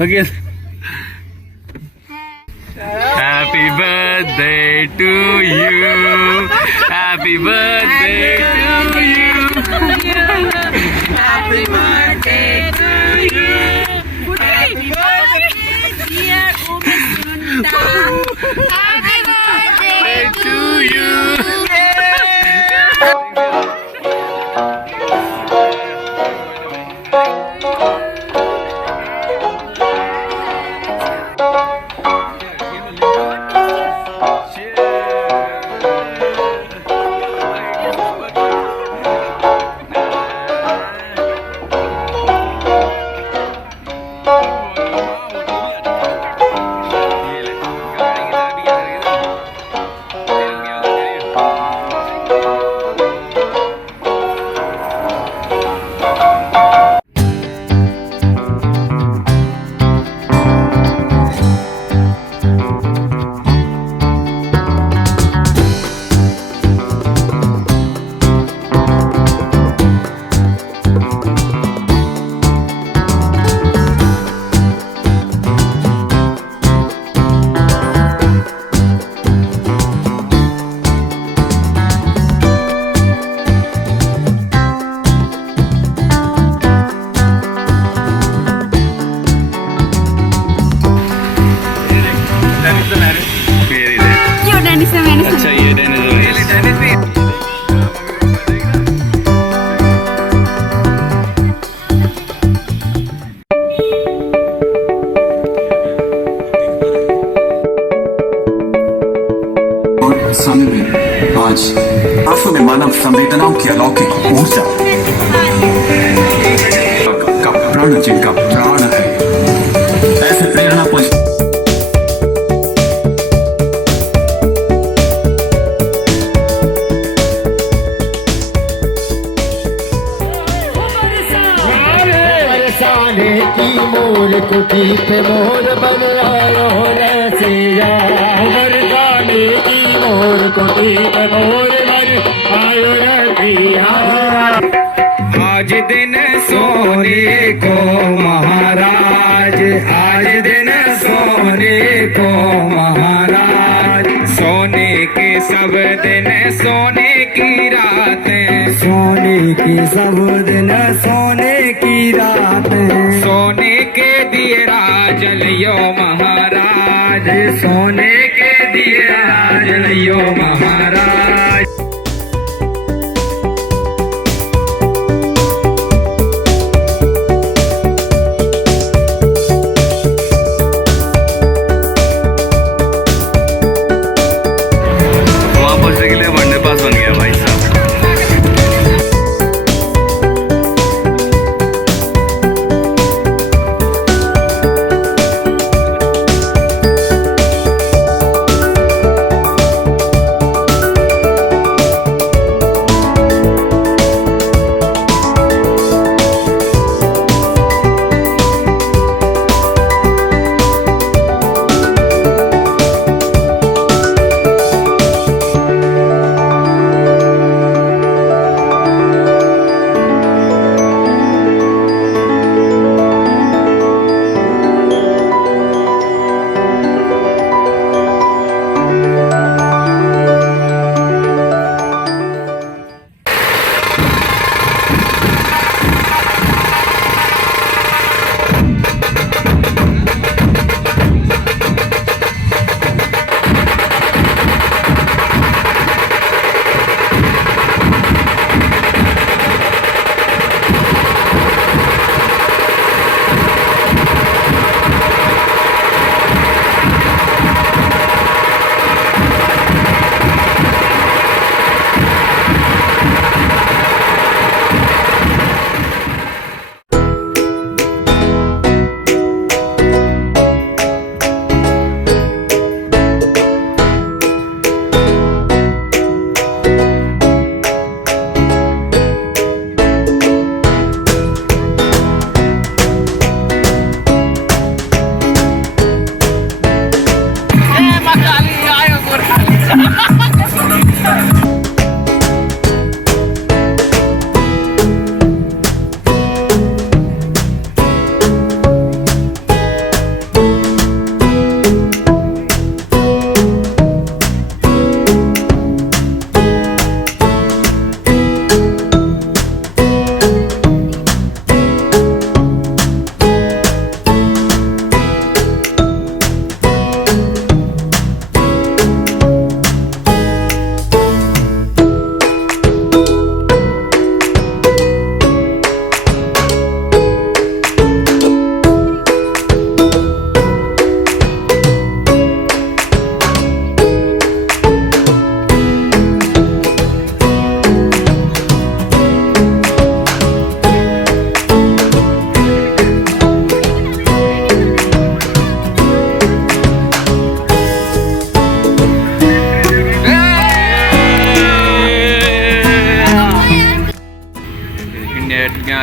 Okay. Happy birthday to you. Happy birthday to you. Happy birthday to you. Happy birthday, dear Umasunta. Happy birthday to you. अच्छा ये समय में आज आंखों में मानव संवेदनाओं की अलौकिक ऊर्जा का प्राण, जिनका प्राण है, ऐसे प्रेरणा पुंज की मोर कुटी पे मोर बन आयो रसिया, मरदाने की मोर कुटी पे मोर बन आयो रसिया। आज दिन सोने को महाराज, आज दिन सोने को महाराज, सोने के सब दिन सोने की रातें, सोने की सब दिन सोने की रातें, सोने के दिए जलियो महाराज, सोने के दिए जलियो महाराज। वापस के लिए वनडे पास बन गया भाई साहब।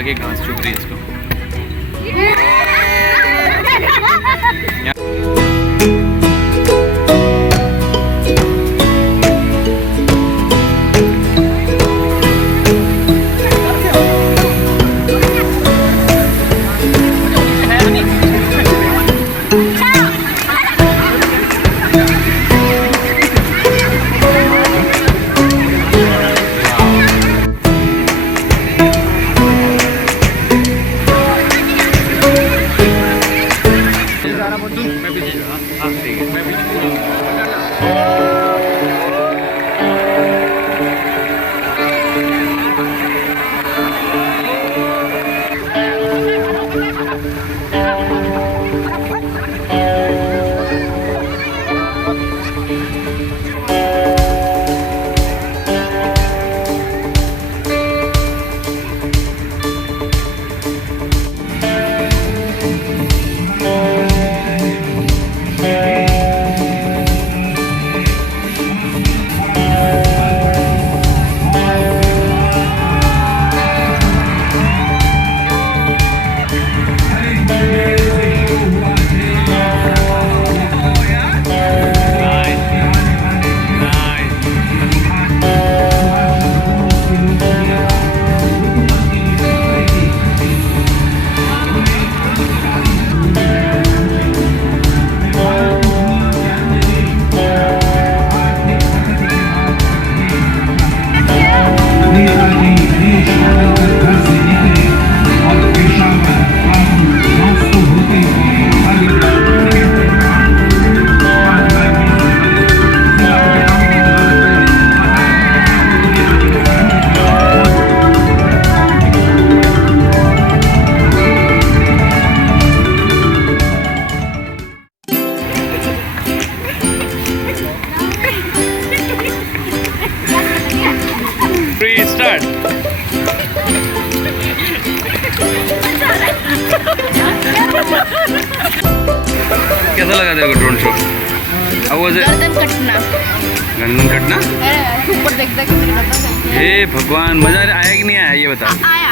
आगे घास चुभ रही है इसको। स्टार्ट। कैसा लगा तेरे को ड्रोन शो? गर्दन कटना। गर्दन कटना? ऊपर देख देख मेरी गर्दन चलती है। हे भगवान, मजा आया कि नहीं आया ये बता। आया।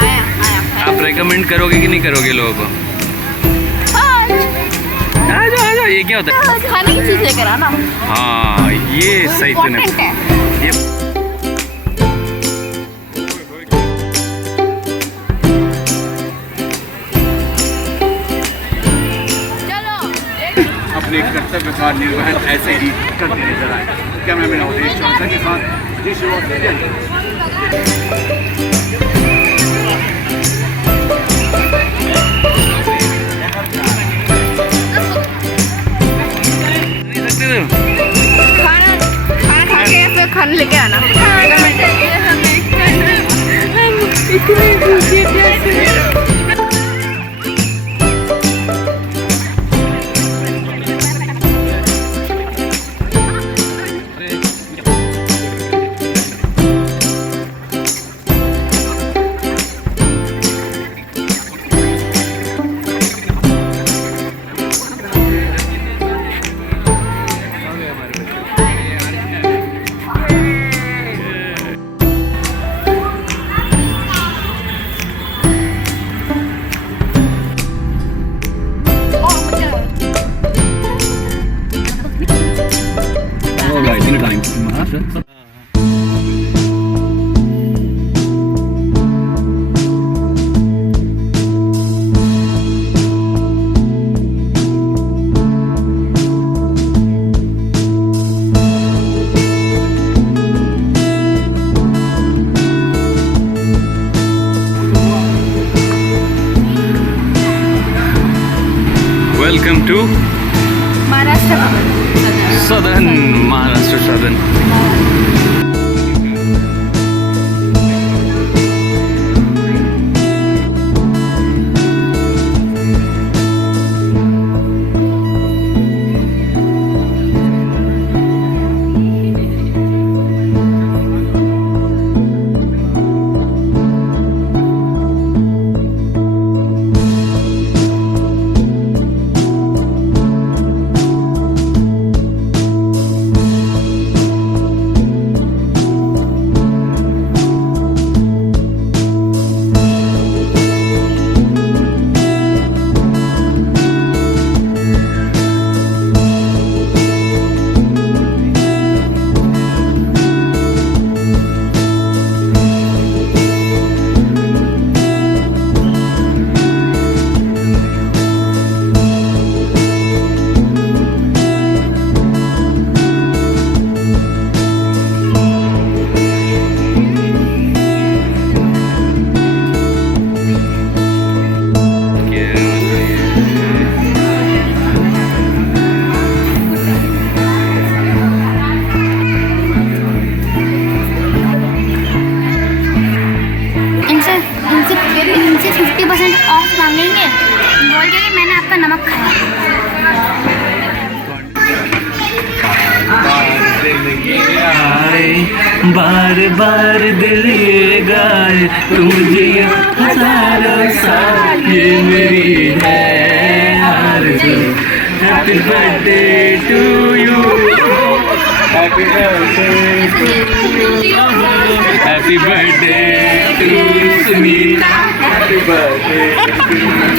आप रेकमेंड करोगे कि नहीं करोगे लोगों को? आ जाओ, ये क्या होता है? खाने की चीज लेकर आना। हाँ, ये सही तूने। ये अपने कर्तव्य का निर्वहन ऐसे ही करते नजर आए। कैमरा मैन अवधेश चौथा के साथ जी शिव खाना खा के फिर खाना लेके आना। Welcome to southern Maharashtra southern. का नमक खाया। बार बार दिल ये गाए तुम मुझे हजारों साल ये मेरी है आरज़ू। Happy birthday to you, happy birthday to you, happy birthday to Sunita, happy birthday to